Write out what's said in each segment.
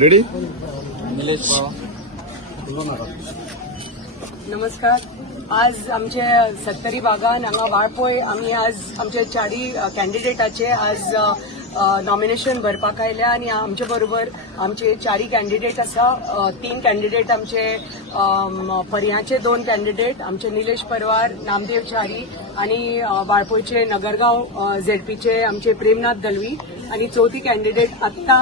Ready? Nilesh नमस्कार. आज आमचे 70 बागान हांगा वाळपय आमी आज आमचे चारी कॅन्डिडेटाचे आज नॉमिनेशन भरपाक आयल्या आनी आमचे बरोबर आमचे चारी कॅन्डिडेट आसा. 3 कॅन्डिडेट आमचे पर्याचे 2 कॅन्डिडेट आमचे निलेश परवार, नामदेव च्यारी आणि वाळपयचे नगरगाव झेडपीचे आमचे प्रेमनाथ दलवी आणि चौथी कॅन्डिडेट आत्ता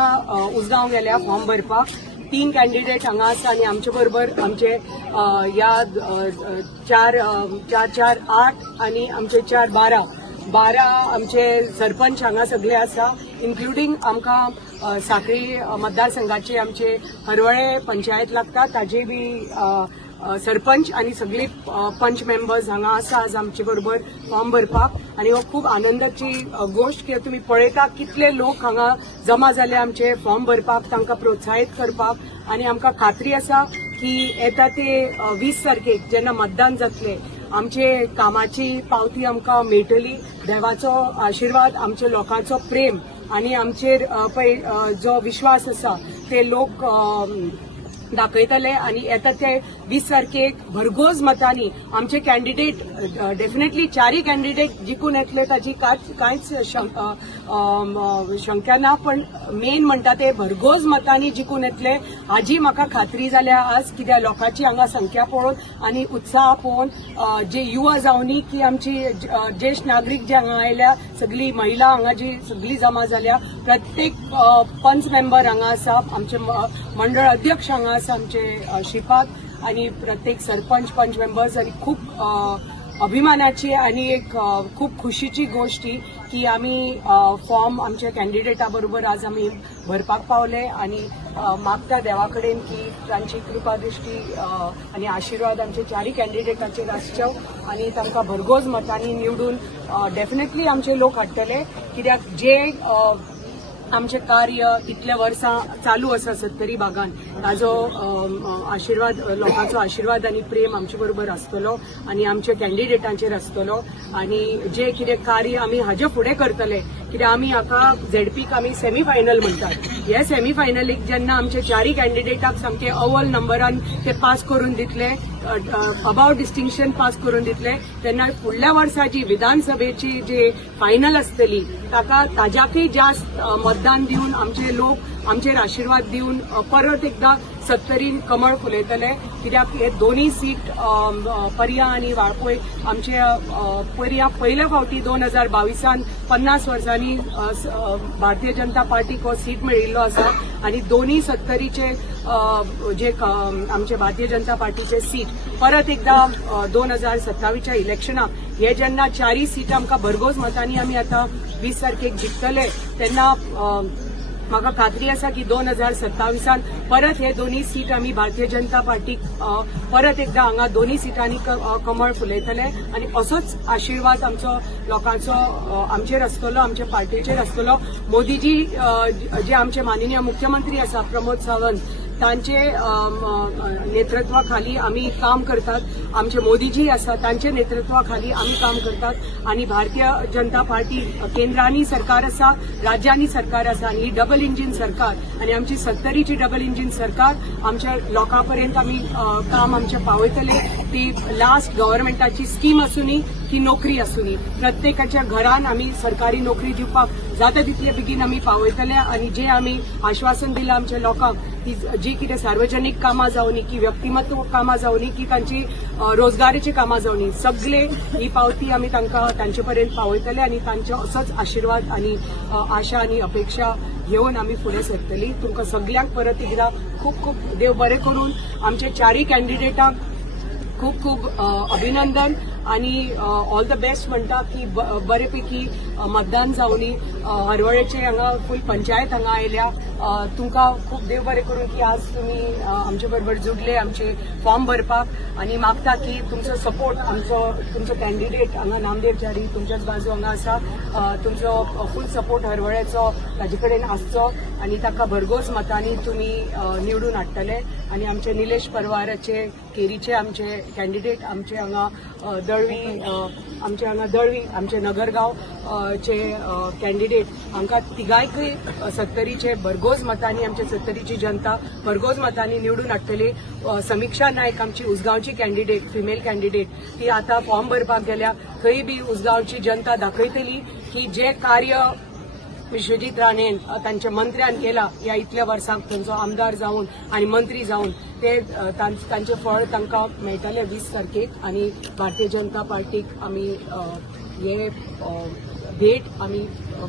उसगांव गेल्या फॉर्म भरपाक. 3 कॅन्डिडेट हांगा आसा आनी आमचे बरोबर आमचे या 4 8 आणि आमचे 4 12 आमचे सरपंच हांगा सगळे आसा, इन्क्लुडींग आमकां साखळी मतदारसंघाचे आमचे हरवळे पंचायत लागता ताजे बी सरपंच आणि सगळे पंच मेंबर्स हांगा आसा आज आमचे बरोबर फॉर्म भरपाक. आणि हो खूप आनंदाची गोष्ट की तुम्ही पळयता कितले लोक हांगा जमा जाले आमचे फॉर्म भरपाक, तांकां प्रोत्साहीत करपाक. आणि आमकां खात्री आसा की येता ते 20 तारखेक जेन्ना मतदान जातले आमचे कामाची पावती आमकां मेळटली. देवाचो आशिर्वाद, आमच्या लोकांचो प्रेम आणि आमचेर जो विश्वास आसा ते लोक दाखयतले आणि येता ते 20 तारखेक भरघोस मतांनी आमचे कॅन्डिडेट डेफिनेटली चारी कॅन्डिडेट जिखून येतले ताची कांयच शंका ना, पण मेन म्हणटा ते भरघोस मतांनी जिखून येतले हाजी म्हाका खात्री जाल्या आज. कित्याक लोकांची हांगा संख्या पळोवन आणि उत्साह पळोवन जे युवा जावनी की आमची ज्येष्ठ नागरीक जे हांगा आयल्या, सगळी महिला हांगा जी सगळी जमा जाल्या, प्रत्येक पंच मेंबर हांगा आसा, आमचे मंडळ अध्यक्ष हांगा आसा आमचे श्रीपाद आणि प्रत्येक सरपंच पंच मेंबर्स. आणि खूप अभिमानाची आणि एक खूप खुशीची गोष्ट की आम्ही फॉर्म आमच्या कॅन्डिडेटा बरोबर आज आम्ही भरपाक पावले आणि मागता देवा कडेन की तांची कृपादृष्टी आणि आशीर्वाद आमचे चारी कॅन्डिडेटाचेर आसच्यो आणि तांकां भरघोस मतांनी निवडून डेफिनेटली आमचे लोक हाडटले. कित्याक जे आमचे कार्य इतले वर्सां चालू आसा 70 बागान, ताजो आशिर्वाद, लोकांचो आशिर्वाद आणि प्रेम आमचे बरोबर आसतलो आणि आमच्या कॅन्डिडेटांचेर आसतलो. आणि जे कितें कार्य आमी हाजे फुडें करतले, कित्याक आमी हाका झेडपीक आमी सेमी फायनल म्हणटात. हे सेमी फायनलीक जेन्ना आमचे चारी कॅन्डिडेटाक सामके अव्वल नंबरान ते पास करून दितले, अबाउट डिस्टिंक्शन पास करून दितले, तेन्ना फुडल्या वर्सा जी विधानसभेची जी फायनल आसतली ताका ताज्याकय जास्त मतदान दिवन आमचे लोक आमचेर आशिर्वाद दिवन परत एकदा 70 कमळ फुलयतले. कित्याक हे दोन्ही सीट पर्या आणि वाळपय आमचे पर्या पयल्या फावटी 2022 50 वर्सांनी भारतीय जनता पार्टीक हो सीट मेळिल्लो आसा आणि दोन्ही 70चे जे आमचे भारतीय जनता पार्टीचे सीट परत एकदा 2027च्या इलेक्शनाक हे जेन्ना चारी सीट आमकां भरघोस मतांनी आमी आतां 20 तारखेक जिखतले तेन्ना म्हाका खात्री आसा की 2027 परत हे दोन्ही सीट आमी भारतीय जनता पार्टीक परत एकदा हांगा दोन्ही सीटांनी कमळ फुलयतले आणि असोच आशिर्वाद आमचो लोकांचो आमचेर आसतलो, आमच्या पार्टीचेर आसतलो. मोदीजी जे आमचे माननीय मुख्यमंत्री आसा प्रमोद सावंत, तांचे नेतृत्वाखाली आम्ही काम करतात. आमचे मोदीजी आसा तांचे नेतृत्वाखाली आम्ही काम करतात आणि भारतीय जनता पार्टी केंद्रांनी सरकार आसा, राज्यांनी सरकार आसा आणि ही डबल इंजिन सरकार आणि आमची 70ची डबल इंजिन सरकार आमच्या लोकांपर्यंत आम्ही काम आमचे पावयतले. ती लास्ट गव्हर्नमेंटाची स्कीम आसूनी की नोकरी आसूनी, प्रत्येकाच्या घरान आम्ही सरकारी नोकरी दिवपाक जाता तितले बेगीन आम्ही पावयतले. आणि जे आम्ही आश्वासन दिलं आमच्या लोकांक की जी कितें सार्वजनिक कामां जावनी की व्यक्तिमत्व कामां जावनी की तांची रोजगाराची कामां जावनी, सगळे ही पावती आमी तांकां तांचे पर्यंत पावयतले आणि तांचो असोच आशिर्वाद आणि आशा आणि अपेक्षा घेवन आमी फुडें सरतली. तुमकां सगळ्यांक परत एकदा खूप खूप देव बरें करून आमचे चारी कॅन्डिडेटांक खूप खूप अभिनंदन आणि ऑल द बेस्ट म्हणटा की बरेपैकी मतदान जावनी. हरवळेचे हांगा फूल पंचायत हांगा आयल्या. तुमकां खूप देव बरें करून की आज तुमी आमचे बरोबर जुडले आमचे फॉर्म भरपाक आणि मागता की तुमचो सपोर्ट तुमचो कॅन्डिडेट हांगा नामदेव च्यारी तुमच्याच बाजू हांगा आसा, तुमचो फूल सपोर्ट हरवळेचो ताजे कडेन आसचो आणि ताका भरघोस मतांनी तुमी निवडून हाडटले. आणि आमचे निलेश परवाराचे केरीचे आमचे कॅन्डिडेट आमचे हांगा दळवी आमचे हांगा दळवी आमचे नगरगाव चे कॅन्डिडेट हांकां तिगायकय 70चे भरघोस मतांनी आमचे 70ची जनता भरघोस मतांनी निवडून हाडटली. समीक्षा नायक आमची उसगांवची कॅन्डिडेट फिमेल कॅन्डिडेट ती आता फॉर्म भरपाक गेल्या. थंय बी उसगांवची जनता दाखयतली की जे कार्य विश्वजीत राणेन तांच्या मंत्र्यान केला ह्या इतल्या वर्सांक थंयचो आमदार जावन आणि मंत्री जावन ते तांचे फळ तांकां मेळटले 20 तारखेक. आणि भारतीय जनता पार्टीक आमी हे भेट आमी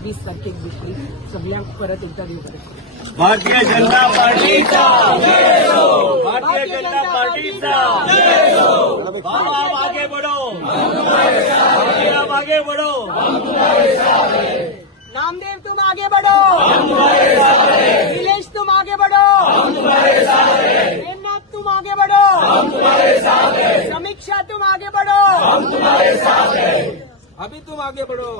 20 तारखेक दितली. सगळ्यांक परत एकदा देव बरें. भारतीय जनता पार्टीचा भारतीय जनता पार्टीचा आप आगे बढ़ो, आप आगे बढ़ो. नामदेव तुम आगे बढ़ो, नीलेश तुम आगे बढ़ो, प्रेमनाथ तुम आगे बढ़ो, समीक्षा तुम आगे बढ़ो, अभी तुम आगे बढ़ो.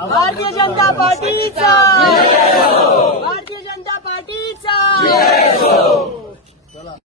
भारतीय जनता पार्टीचा भारतीय जनता पार्टीचा